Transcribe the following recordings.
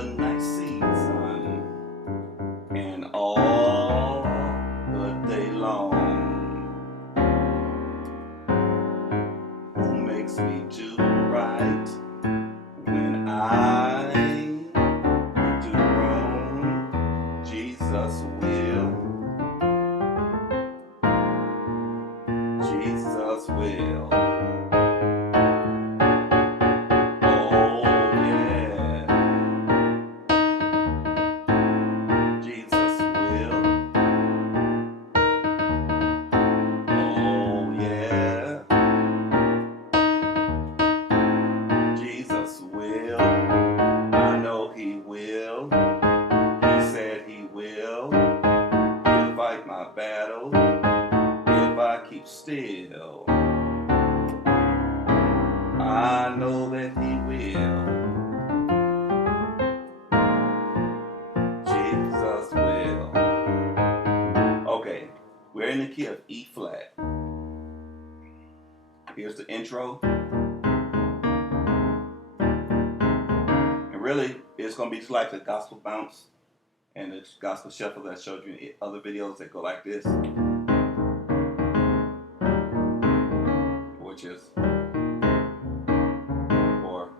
the night season and all the day long. Who makes me do right when I do wrong? Jesus will. Jesus will. Battle if I keep still. I know that he will. Jesus will. Okay, we're in the key of E flat. Here's the intro. And really, it's going to be just like the gospel bounce and the gospel shuffle that I showed you in other videos that go like this, which is, or,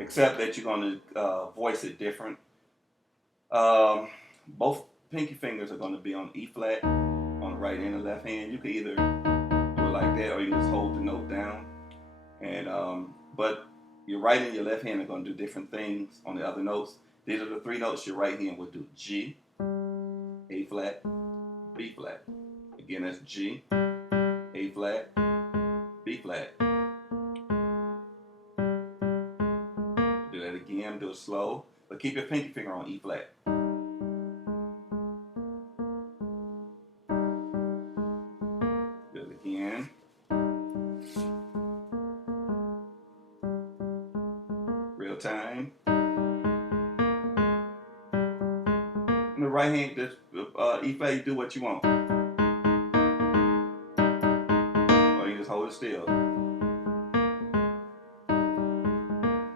except that you're going to voice it different. Both pinky fingers are going to be on E flat on the right and the left hand. You can either do it like that, or you can just hold the note down. And but your right and your left hand are going to do different things on the other notes. These are the three notes your right hand would do: G, A flat, B flat. Again, that's G, A flat, B flat. Do that again, do it slow, but keep your pinky finger on E flat. Do it again. Real time. And the right hand, just E flat, you do what you want. Or you just hold it still.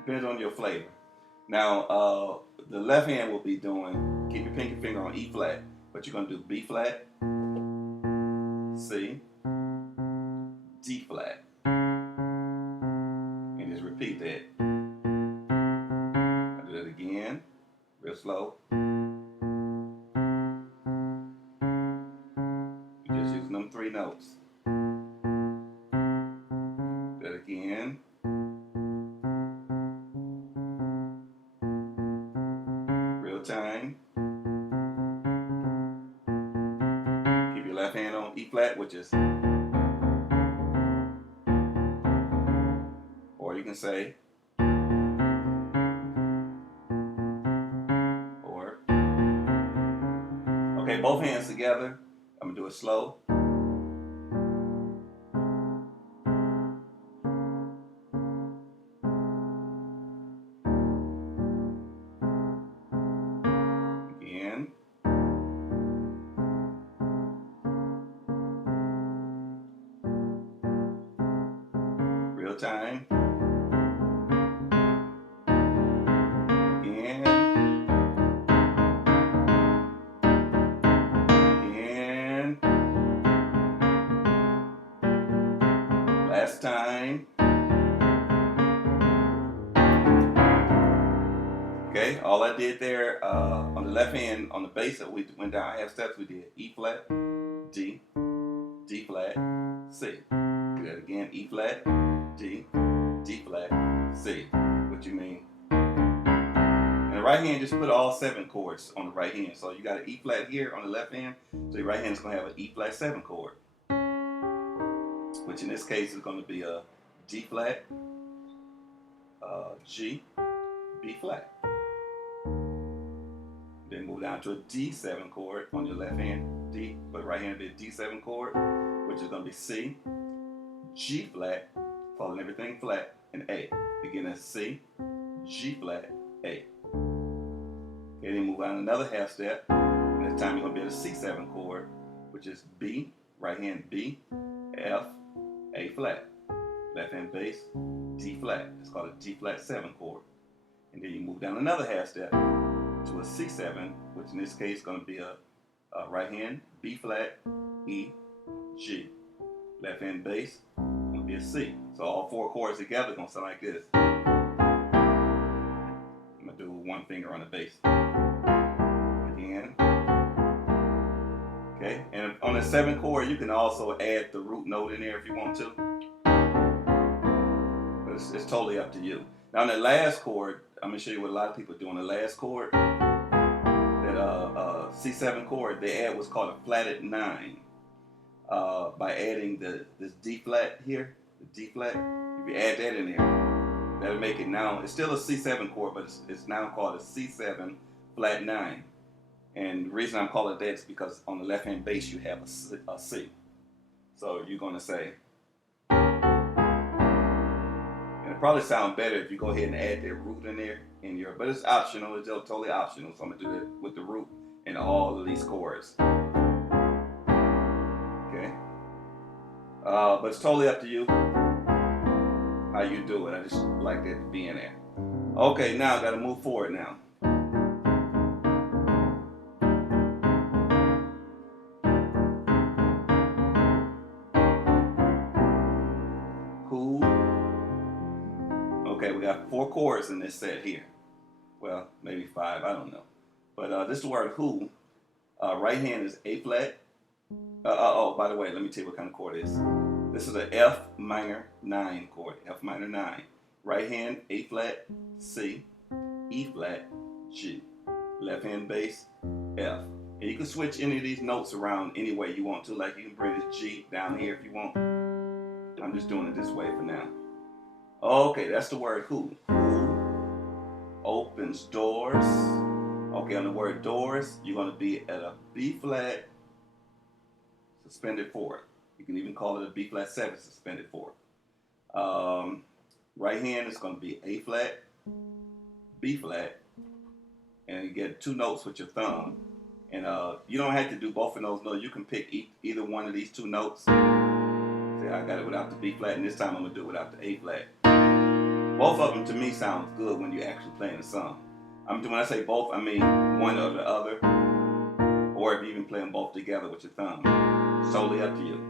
Depends on your flavor. Now, the left hand will be doing, keep your pinky finger on E flat, but you're going to do B flat, C, D flat. And just repeat that. I'll do that again, real slow. You're just using them three notes. Do that again. Real time. Keep your left hand on E flat, which is, or you can say, or, okay, both hands together. I'm gonna do it slow. Again. Real time. Again. Again. Last time. Okay, all I did there on the left hand, on the bass that we went down half steps, we did E flat, D, D flat, C. Do that again, E flat, D, D flat, C. What you mean? And the right hand, just put all 7 chords on the right hand. So you got an E flat here on the left hand, so your right hand is going to have an E flat 7 chord, which in this case is going to be a D flat, G, B flat. Then move down to a D7 chord on your left hand, D, but right hand be a D7 chord, which is going to be C, G flat, following everything flat, and A. Again, that's C, G flat, A. Okay, then move on another half step, and this time you're going to be at a C7 chord, which is B, right hand B, F, A flat. left hand bass, D flat. It's called a D flat 7 chord. And then you move down another half step to a C7, which in this case is going to be a right hand B flat, E, G. Left hand bass, going to be a C. So all 4 chords together going to sound like this. I'm going to do one finger on the bass. Again. Okay, and on the 7th chord, you can also add the root note in there if you want to. But it's totally up to you. Now on the last chord, I'm going to show you what a lot of people do on the last chord. That C7 chord, they add what's called a flatted 9. By adding this D flat here, the D flat. If you add that in there, that'll make it now, it's still a C7 chord, but it's now called a C7 flat 9. And the reason I'm calling it that is because on the left hand bass you have a C. So you're going to say, and it probably sound better if you go ahead and add that root in there but it's optional, it's totally optional. So I'm going to do that with the root in all of these chords. Okay. But it's totally up to you how you do it. I just like that to be in there. Okay, now I got to move forward now. Who? Okay, we got 4 chords in this set here. Well, maybe 5, I don't know. But this is the word who. Right hand is A flat. Oh, by the way, let me tell you what kind of chord it is. This is an F minor 9 chord. F minor 9. Right hand A flat, C, E flat, G. Left hand bass, F. And you can switch any of these notes around any way you want to. Like you can bring this G down here if you want. I'm just doing it this way for now. Okay, that's the word who. Who opens doors. Okay, on the word doors, you're going to be at a B flat suspended 4. You can even call it a B flat 7 suspended 4. Right hand is going to be A flat, B flat, and you get 2 notes with your thumb. And you don't have to do both of those notes. You can pick either one of these 2 notes. See, I got it without the B flat, and this time I'm going to do it without the A flat. Both of them to me sounds good when you're actually playing the song. When I say both, I mean one or the other, or if you even play them both together with your thumb. It's totally up to you.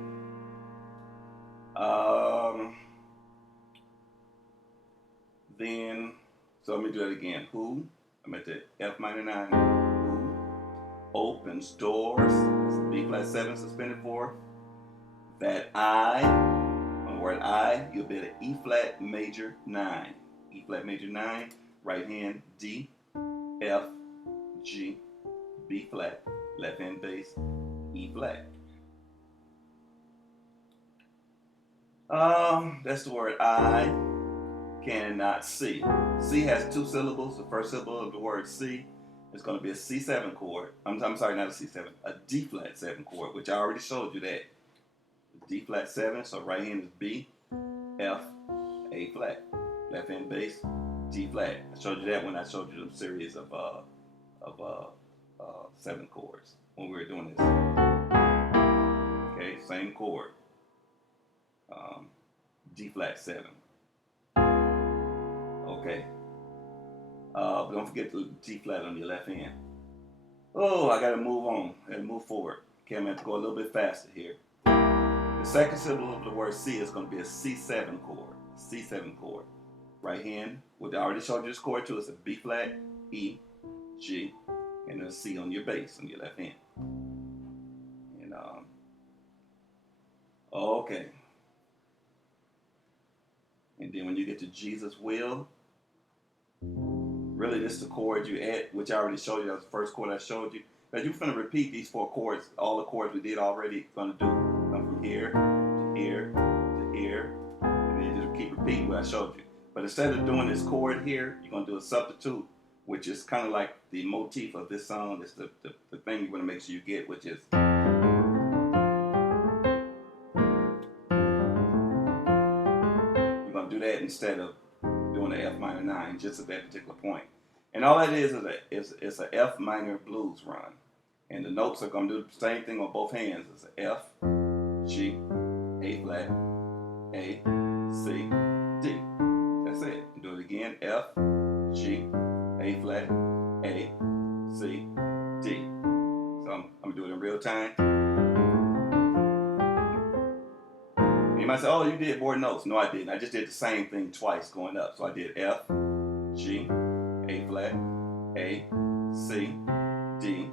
So let me do that again. Who, I'm at the F minor 9. Who opens doors, it's the B flat 7 suspended 4. That I, on the word I, you'll be at an E flat major 9. E flat major 9, right hand D, F, G, B flat, left hand bass, E flat. That's the word I cannot see. C has 2 syllables. The first syllable of the word C is going to be a C7 chord. I'm sorry, not a C7, a D flat 7 chord, which I already showed you that. D flat 7, so right hand is B, F, A flat. Left hand bass, D flat. I showed you that when I showed you the series of 7 chords when we were doing this. Okay, same chord. D flat 7. Okay. But don't forget the G flat on your left hand. Oh, I gotta move on and move forward. Okay, I'm gonna have to go a little bit faster here. The second syllable of the word C is gonna be a C7 chord. C7 chord. Right hand, I already showed you this chord too. It's a B flat, E, G, and a C on your bass on your left hand. And okay. And then when you get to Jesus will, really this is the chord you add, which I already showed you. That was the first chord I showed you. But you're going to repeat these 4 chords, all the chords we did already. Going to do come from here to here to here, and then just keep repeating what I showed you. But instead of doing this chord here, you're going to do a substitute, which is kind of like the motif of this song. It's the thing you want to make sure you get, which is you're going to do that instead of doing the F minor 9 just at that particular point. And all that is it's an F minor blues run. And the notes are going to do the same thing on both hands. It's an F, G, A flat, A, C, D. That's it. Do it again. F, G, A flat, A, C, D. So I'm gonna do it in real time. You might say, oh, you did more notes. No, I didn't. I just did the same thing twice going up. So I did F, G, A flat, A, C, D.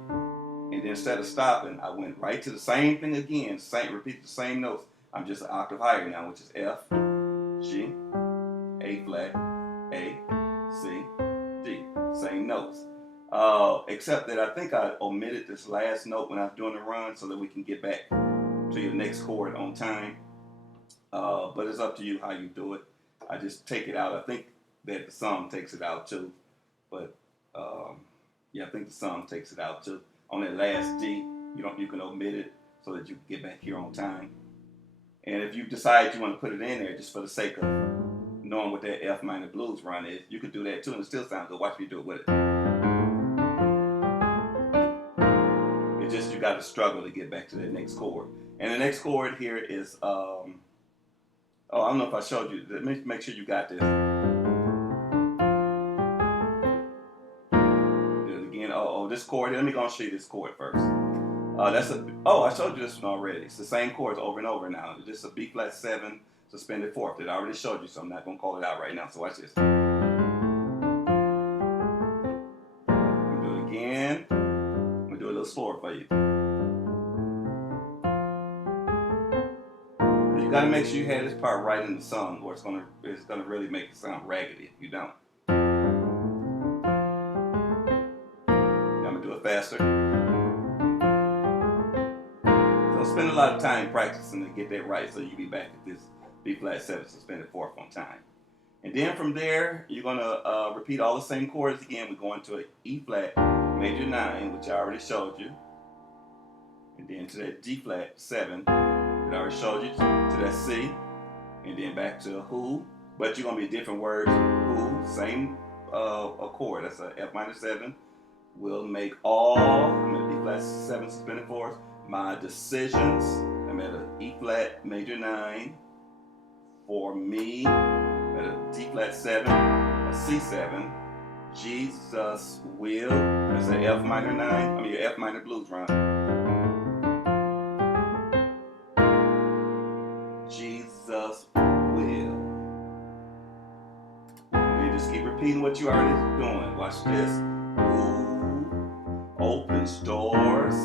And then instead of stopping, I went right to the same thing again, repeat the same notes. I'm just an octave higher now, which is F, G, A flat, A, C, D. Same notes. Except that I think I omitted this last note when I was doing the run so that we can get back to your next chord on time. But it's up to you how you do it. I just take it out. I think that the song takes it out too. But yeah, I think the song takes it out too. On that last D, you can omit it so that you can get back here on time. And if you decide you want to put it in there just for the sake of knowing what that F minor blues run is, you could do that too and it still sounds good. Watch me do it with it. It's just you got to struggle to get back to that next chord. And the next chord here is, oh, I don't know if I showed you. Let me make sure you got this. Do it again. Oh, this chord. Let me go and show you this chord first. I showed you this one already. It's the same chords over and over now. This is a B flat 7 suspended fourth that I already showed you, so I'm not going to call it out right now. So watch this. I'm going to do it again. I'm going to do it a little slower for you. You got to make sure you have this part right in the song, or it's gonna really make it sound raggedy if you don't. I'm gonna do it faster. So spend a lot of time practicing to get that right, so you be back at this B flat 7 suspended fourth on time. And then from there, you're gonna repeat all the same chords again. We're going to an E flat major 9, which I already showed you, and then to that D flat 7. I already showed you, to that C, and then back to who, but you're going to be different words. Who, same chord, that's a F minor 7. We'll make all, I'm at a D flat 7 suspended fourth. My decisions, I'm at a E flat major 9. For me, at a D flat 7, a C7. Jesus will, that's an F minor 9, your F minor blues run. Jesus will. And you just keep repeating what you already doing. Watch this. Who opens doors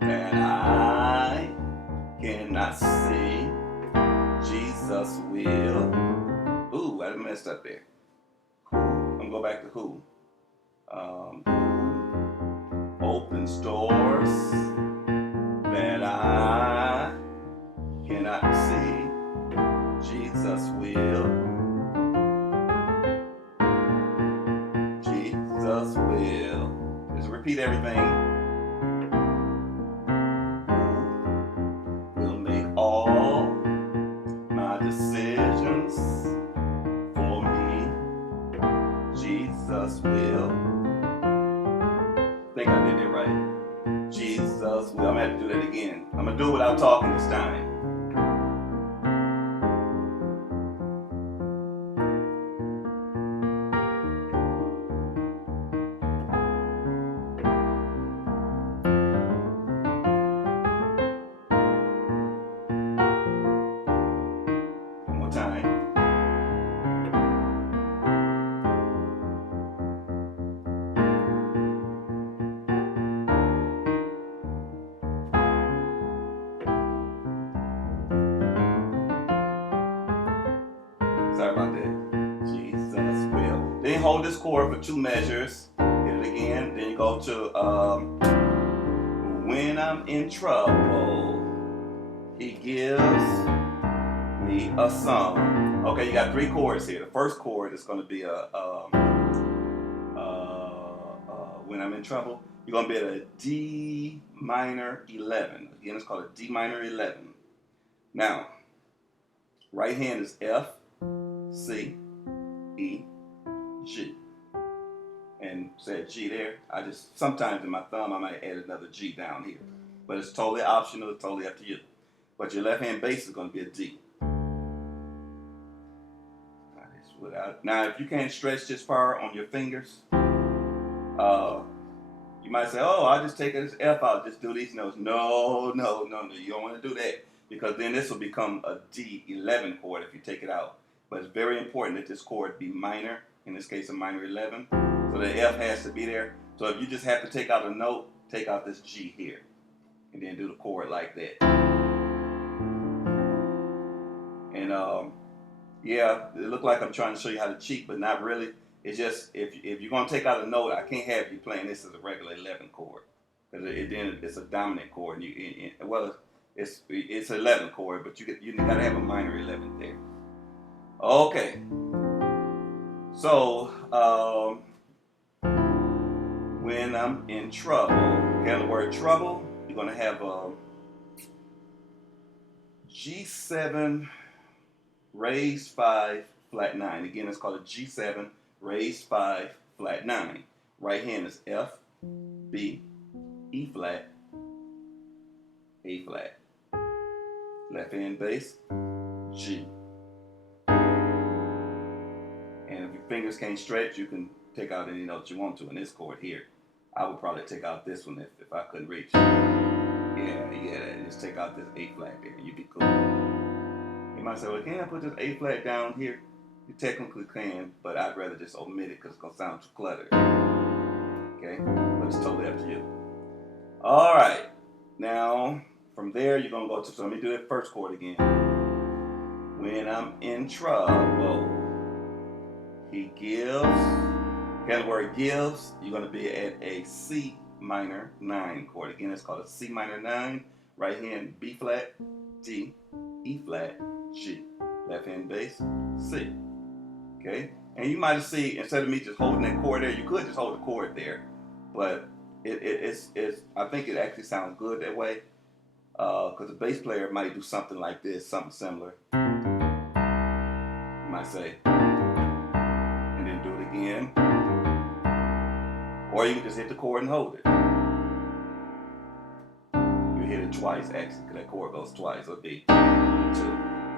that I cannot see? Jesus will. Ooh, I messed up there. Who? I'm gonna go back to who. Who opens doors that I cannot see? Jesus will. Jesus will. Just repeat everything. Who will make all my decisions for me? Jesus will. I think I did it right. Jesus will. I'm gonna have to do that again. I'm gonna do it without talking this time. Time. Sorry about that. Jesus will. Then hold this chord for 2 measures. Hit it again. Then you go to when I'm in trouble, he gives me a song. Okay, you got 3 chords here. The first chord is going to be when I'm in trouble. You're going to be at a D minor 11. Again, it's called a D minor 11. Now, right hand is F, C, E, G. And said G there. Sometimes in my thumb I might add another G down here. But it's totally optional, it's totally up to you. But your left hand bass is going to be a D. Now, if you can't stretch this far on your fingers, you might say, "Oh, I'll just take this F out, just do these notes." No, no, no, no. You don't want to do that because then this will become a D11 chord if you take it out. But it's very important that this chord be minor. In this case, a minor 11. So the F has to be there. So if you just have to take out a note, take out this G here, and then do the chord like that. And yeah, it looked like I'm trying to show you how to cheat, but not really. It's just if you're gonna take out a note, I can't have you playing this as a regular 11 chord because then it's a dominant chord. And well, it's an 11 chord, but you gotta have a minor 11 there. Okay. So when I'm in trouble, again the word trouble, you're gonna have a G7 raised 5 flat 9. Again, it's called a G7 raised 5 flat 9. Right hand is F, B, E flat, A flat. Left hand bass, G. And if your fingers can't stretch, you can take out any notes you want to in this chord here. I would probably take out this one if I couldn't reach. Yeah, just take out this A flat there and you'd be cool. You might say, well, can I put this A flat down here? You technically can, but I'd rather just omit it because it's going to sound too cluttered. Okay? But it's totally up to you. All right. Now, from there, you're going to go to, so let me do that first chord again. When I'm in trouble, he gives. Okay, the word gives, you're going to be at a C minor 9 chord. Again, it's called a C minor 9. Right hand, B flat, D, E flat, G. Left hand bass, C. Okay? And you might have seen, instead of me just holding that chord there, you could just hold the chord there. But it's I think it actually sounds good that way. Because the bass player might do something like this, something similar. You might say, and then do it again. Or you can just hit the chord and hold it. You hit it twice, actually, because that chord goes twice. It'll be 2,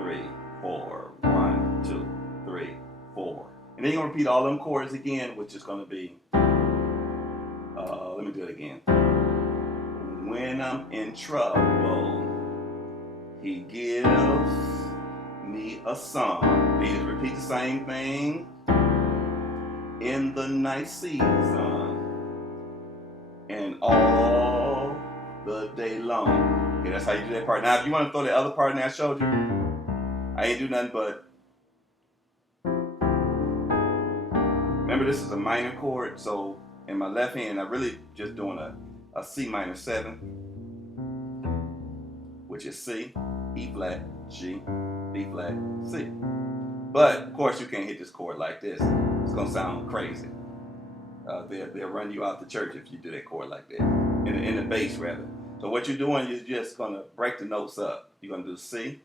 3, 4, 1, 2, 3, 4. And then you're going to repeat all them chords again, which is going to be, let me do it again. When I'm in trouble, he gives me a song. Then you repeat the same thing. In the night season and all the day long. Okay, that's how you do that part. Now, if you want to throw the other part in there I showed you, I ain't do nothing but. Remember, this is a minor chord, so in my left hand, I'm really just doing a C minor 7, which is C, E flat, G, B flat, C. But, of course, you can't hit this chord like this. It's going to sound crazy. They'll run you out the church if you do that chord like that. In the bass, rather. So what you're doing is just going to break the notes up. You're going to do C,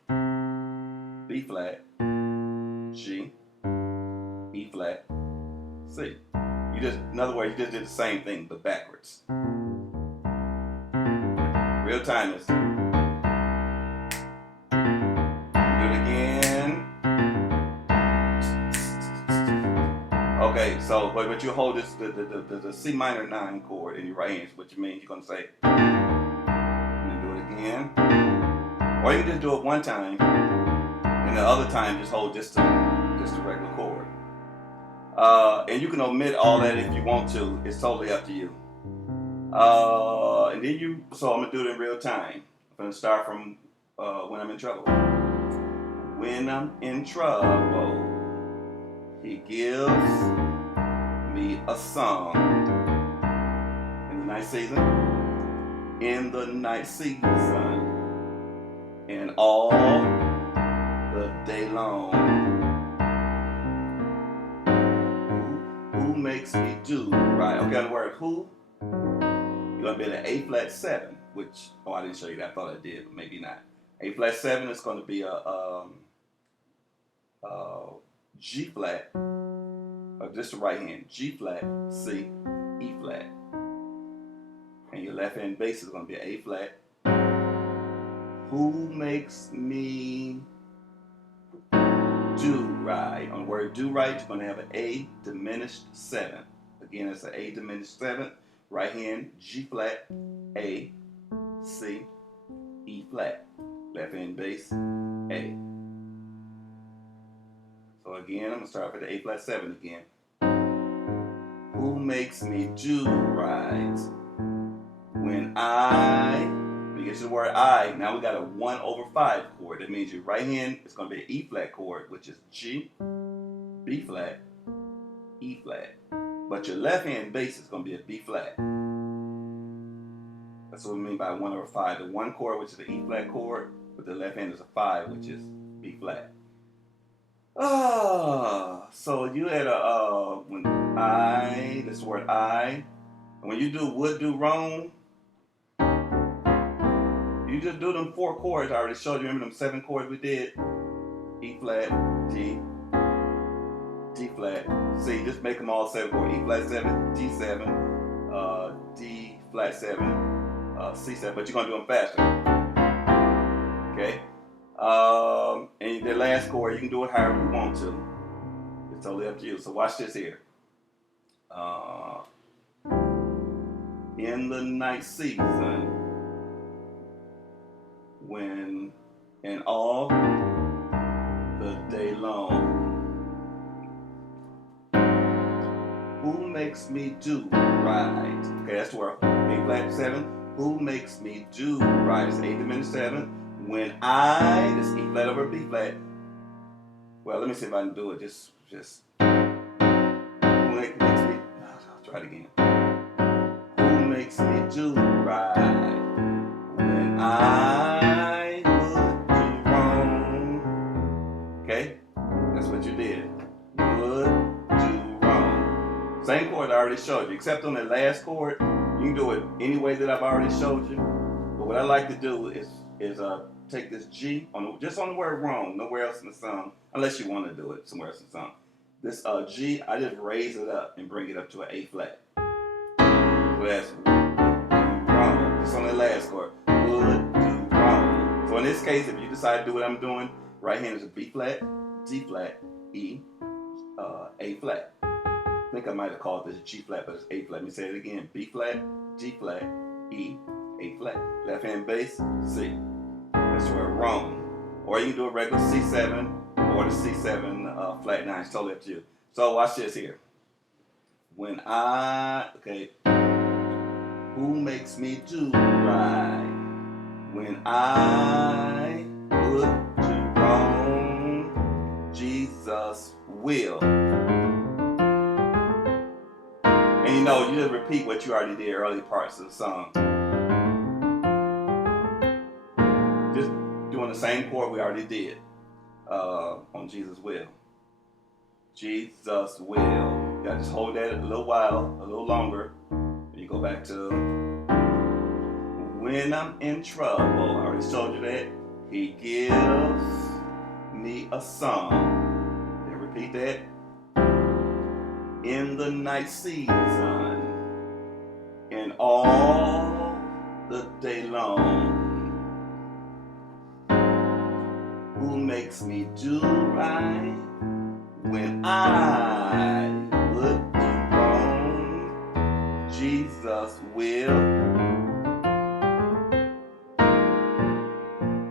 B flat, G, E flat, C. In other words, you just did the same thing, but backwards. Real time is. Do it again. Okay, so but you hold this the C minor 9 chord in your right hand, which means you're gonna say, and then do it again, or you can just do it one time, and the other time just hold just the regular chord. And you can omit all that if you want to. It's totally up to you. And then so I'm gonna do it in real time. I'm gonna start from when I'm in trouble. When I'm in trouble, he gives me a song. In the night season, in the night season, and all the day long. Who makes me do right? Okay, the word who. You're gonna be at an A flat 7, which I didn't show you that. I thought I did, but maybe not. A flat 7 is going to be a G flat, just the right hand, G flat, C, E flat. And your left hand bass is going to be an A flat. Who makes me do right. On the word do right, you're going to have an A diminished 7. Again, it's an A diminished 7. Right hand, G flat, A, C, E flat. Left hand bass, A. So again, I'm going to start with the A flat 7 again. Who makes me do right when when you get to the word I, now we got a 1/5 chord. That means your right hand is going to be an E flat chord, which is G, B flat, E flat. But your left hand bass is going to be a B flat. That's what we mean by 1/5. The one chord, which is the E flat chord, but the left hand is a 5, which is B flat. So you had when I, this word I, and when you do would do wrong, you just do them 4 chords I already showed you. Remember them 7 chords we did? E flat, D, D flat, C. Just make them all 7 chords. E flat 7, D 7, D flat 7, C 7. But you're gonna do them faster. Okay. And the last chord, you can do it however you want to. It's totally up to you. So watch this here. In the night season, when and all the day long, who makes me do right? Okay, that's where A flat 7. Who makes me do right? It's A diminished 7. When I, this E flat over B flat. Well, let me see if I can do it. Just. Who makes me? I'll try it again. Who makes me do right when I would do wrong? Okay, that's what you did. Would do wrong. Same chord I already showed you, except on the last chord, you can do it any way that I've already showed you. But what I like to do is take this G just on the word wrong, nowhere else in the song, unless you want to do it somewhere else in the song. This G, I just raise it up and bring it up to an A flat. So that's wrong. Just on the last chord. Would do wrong. So in this case, if you decide to do what I'm doing, right hand is a B flat, D flat, E, A flat. I think I might have called this G flat, but it's A flat. Let me say it again. B flat, D flat, E, A flat. Left hand bass, C. That's where wrong. Or you can do a regular C7 or the C7 flat 9. It's totally up to you. So watch this here. When okay, who makes me do right when I would do wrong? Jesus will. And you know, you just repeat what you already did early parts of the song. Just doing the same chord we already did on Jesus will. Jesus will. You gotta just hold that a little while, a little longer. And you go back to when I'm in trouble. I already told you that. He gives me a song. Then repeat that. In the night season and all the day long. Who makes me do right when I would do wrong? Jesus will.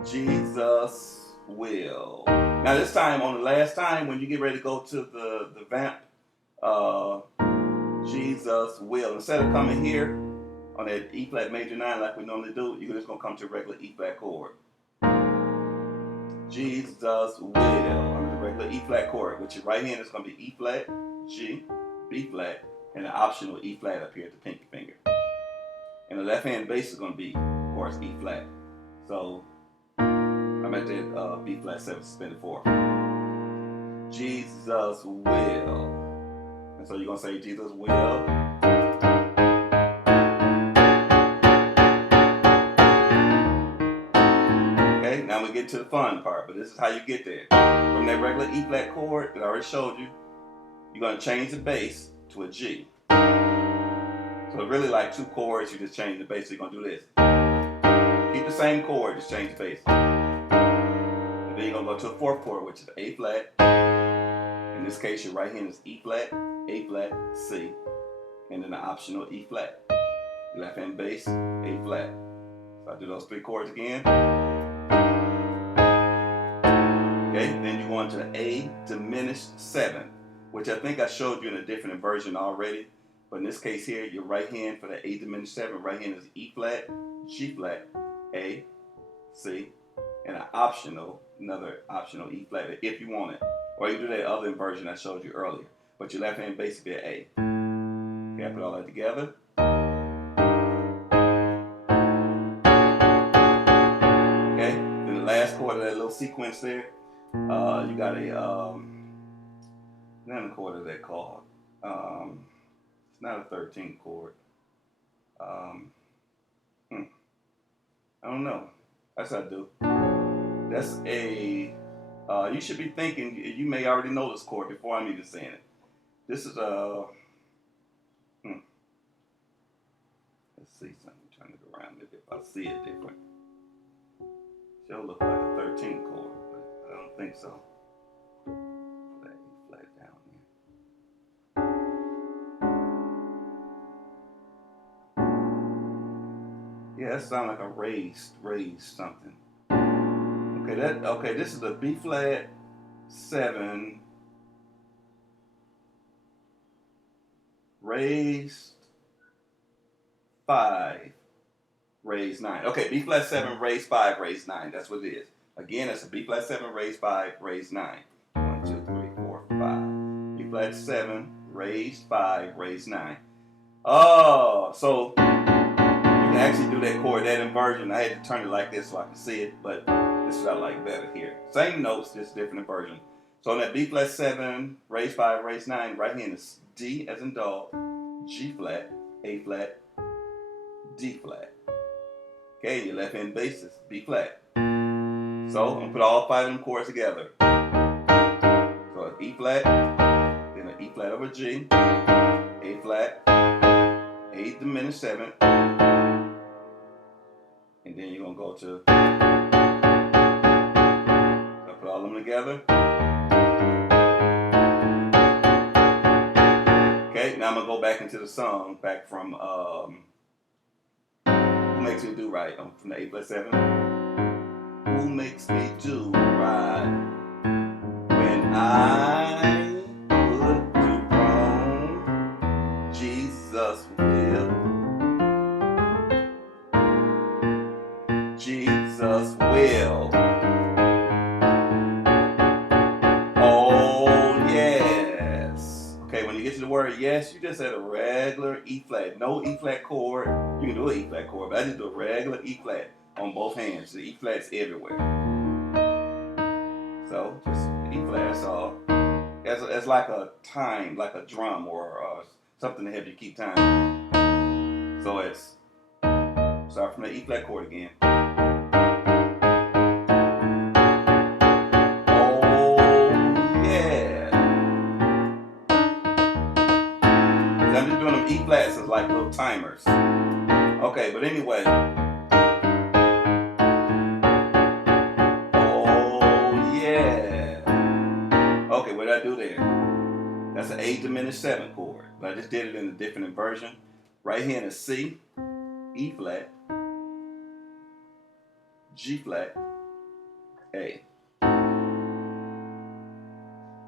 Jesus will. Now this time, on the last time, when you get ready to go to the vamp, Jesus will. Instead of coming here on that E flat major 9 like we normally do, you're just going to come to a regular E flat chord. Jesus will on the regular E flat chord, which your right hand is going to be E flat, G, B flat, and an optional E flat up here at the pinky finger. And the left hand bass is going to be, of course, E flat. So I'm at that B flat 7 suspended 4. Jesus will. And so you're going to say Jesus will. Okay, now we get to the fun part, but this is how you get there. From that regular E flat chord that I already showed you, you're going to change the bass to a G. So it's really like 2 chords, you just change the bass, so you're going to do this. Keep the same chord, just change the bass. Then you're gonna go to a fourth chord, which is A flat. In this case, your right hand is E flat, A flat, C, and then the optional E flat. Your left hand bass, A flat. So I do those three chords again. Okay, then you go into the A diminished 7, which I think I showed you in a different version already. But in this case here, your right hand for the A diminished 7, right hand is E flat, G flat, A, C, and another optional E flat if you want it. Or you do that other version I showed you earlier. But your left hand basically an A. Okay, I put all that together. Okay, then the last chord of that little sequence there, you got a, another chord of that called. It's not a 13th chord. I don't know. That's what I do. That's a, you should be thinking, you may already know this chord before I'm even saying it. This is a, let's see something, turn it around maybe if I see it different. She'll look like a 13th chord, but I don't think so. Put that E flat down here. Yeah, that sounds like a raised something. Okay, this is a B flat 7 raised 5 raised 9. Okay, B flat 7 raised 5 raised 9. That's what it is. Again, that's a B flat 7 raised 5 raised 9. 1, 2, 3, 4, 5. B flat 7 raised 5 raised 9. Oh, so you can actually do that chord, that inversion. I had to turn it like this so I can see it, but this is what I like better here. Same notes, just different inversion. So on that B flat 7, raised 5, raised 9, right hand is D as in dog, G flat, A flat, D flat. Okay, your left hand bass is B flat. So I'm gonna put all 5 of them chords together. So it's E flat, then an E flat over G, A flat, A diminished 7, and then you're gonna go to, so put all of them together. Okay, now I'm gonna go back into the song, back from Who Makes Me Do Right, from the A flat 7. Who makes me do right when I would do wrong? Jesus will. Jesus will. Oh, yes. Okay, when you get to the word yes, you just said a regular E flat. No E flat chord. You can do an E flat chord, but I just do a regular E flat on both hands. The E flat's everywhere. So, just E flat, that's all. It's like a time, like a drum or something to help you keep time. So it's, start from the E flat chord again. I'm just doing them E flats as like little timers. Okay, but anyway. Oh, yeah. Okay, what did I do there? That's an A diminished 7 chord, but I just did it in a different inversion. Right hand is C, E flat, G flat, A.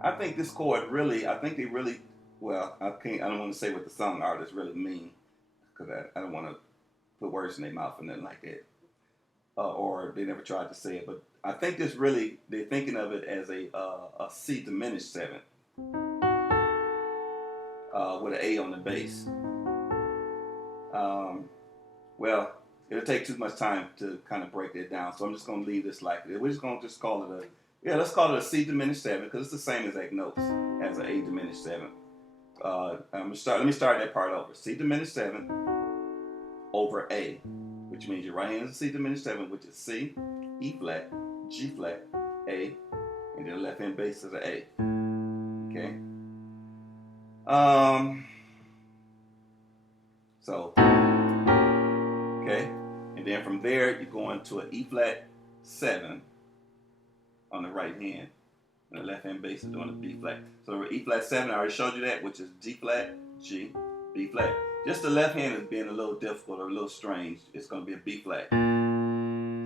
I think this chord really, well, I don't want to say what the song artists really mean, because I don't want to put words in their mouth or nothing like that. Or they never tried to say it, but I think this really, they're thinking of it as a C diminished 7 with an A on the bass. Well, it'll take too much time to kind of break that down, so I'm just going to leave this like this. We're just going to just call it let's call it a C diminished 7, because it's the same exact notes as an A diminished 7. Let me start that part over. C diminished 7 over A, which means your right hand is a C diminished 7, which is C, E flat, G flat, A, and then the left hand bass is an A. Okay. Okay, and then from there you go into an E flat 7, on the right hand. And the left hand bass is doing a B flat. So E flat 7, I already showed you that, which is D flat, G, B flat. Just the left hand is being a little difficult or a little strange. It's going to be a B flat.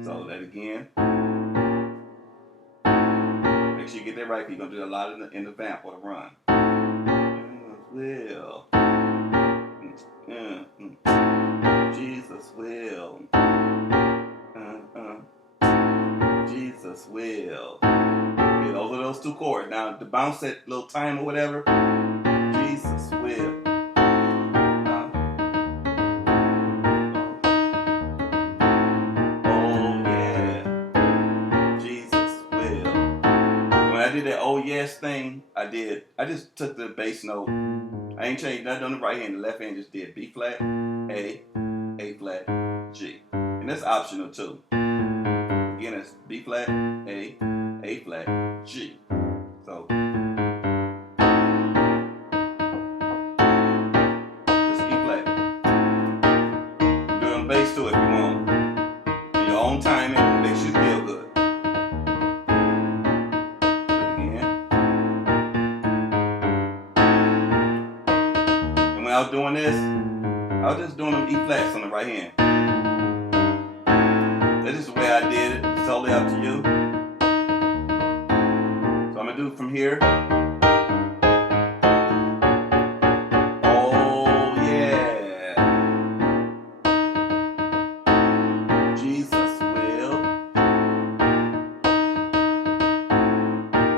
So that again. Make sure you get that right, because you're going to do a lot in the vamp or the run. Will. Jesus will. Jesus will. Okay, those are those two chords. Now to bounce that little time or whatever, Jesus will. Oh yeah, Jesus will. When I did that oh yes thing, I just took the bass note. I ain't changed nothing on the right hand. The left hand just did B flat, A flat, G. And that's optional too. Again, it's B flat, A flat, G. So just E flat. Do it on bass too if you want. In your own timing, it makes you feel good. Do it again. And when I was doing this, I was just doing them E flats on the right hand. That's just the way I did it. It's totally up to you. So I'm going to do it from here. Oh yeah. Jesus will.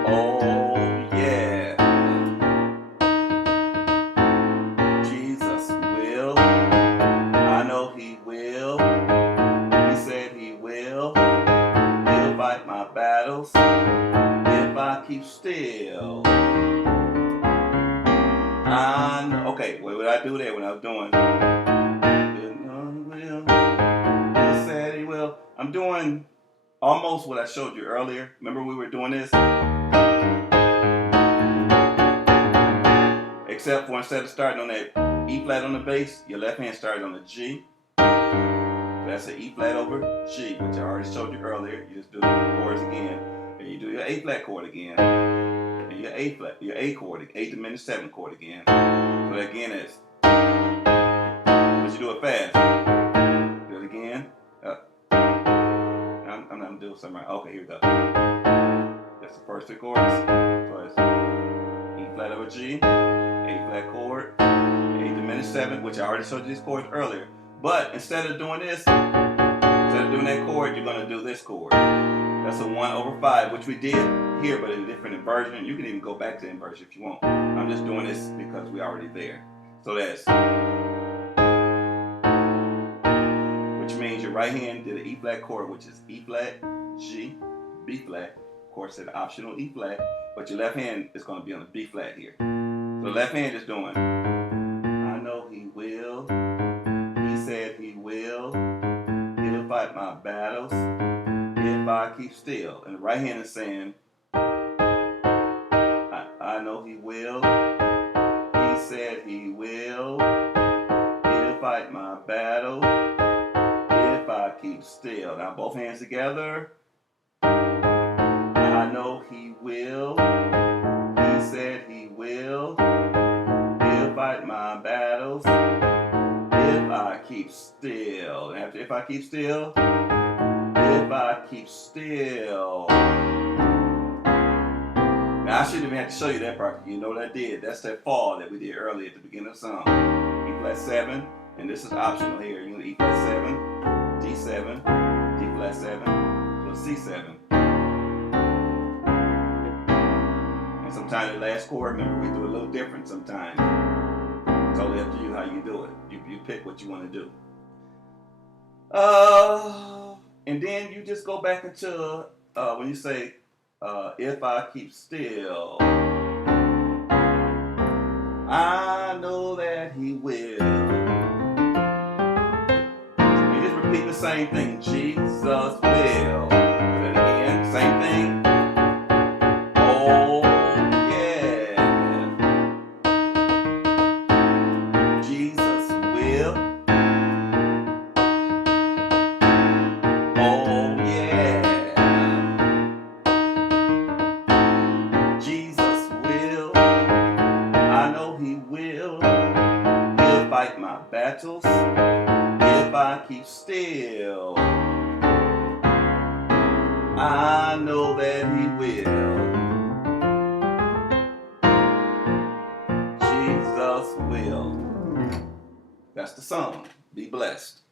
Oh yeah. Jesus will. I know he will. He said he will. He'll fight my battles if I keep still. I know. Okay, what would I do there when I was doing? He said he will. I'm doing almost what I showed you earlier. Remember we were doing this? Except for instead of starting on that E flat on the bass, your left hand started on the G. That's an E flat over G, which I already showed you earlier. You just do the chords again, and you do your A flat chord again, and your A flat, your A chord, 8 diminished 7 chord again. So that again is, but you do it fast. Do it again. I'm not doing something right. Okay, here we go. That's the first 3 chords. So it's E flat over G, A flat chord, 8 diminished 7, which I already showed you these chords earlier. But instead of doing this, instead of doing that chord, you're going to do this chord. That's a 1 over 5, which we did here, but in a different inversion. You can even go back to the inversion if you want. I'm just doing this because we're already there. So that's, which means your right hand did an E flat chord, which is E flat, G, B flat. Of course, it's an optional E flat, but your left hand is going to be on the B flat here. So the left hand is doing, I know he will. He said he will. He'll fight my battles if I keep still. And the right hand is saying, I know he will. He said he will. He'll fight my battle if I keep still. Now both hands together. I know he will. He said he will. He'll fight my battles if I keep still. And after if I keep still, if I keep still. Now I shouldn't even have to show you that part. You know what I did. That's that fall that we did earlier at the beginning of the song. E flat 7, and this is optional here. You're gonna E flat 7, D7, D flat 7, to a C7. And sometimes the last chord, remember we do a little different sometimes. It's totally up to you how you do it. You pick what you want to do. And then you just go back into when you say if I keep still, I know that he will. You just repeat the same thing. Jesus will. Then again, same thing. Oh yeah. Jesus will. Oh yeah. battles if I keep still. I know that He will. Jesus will. That's the song. Be blessed.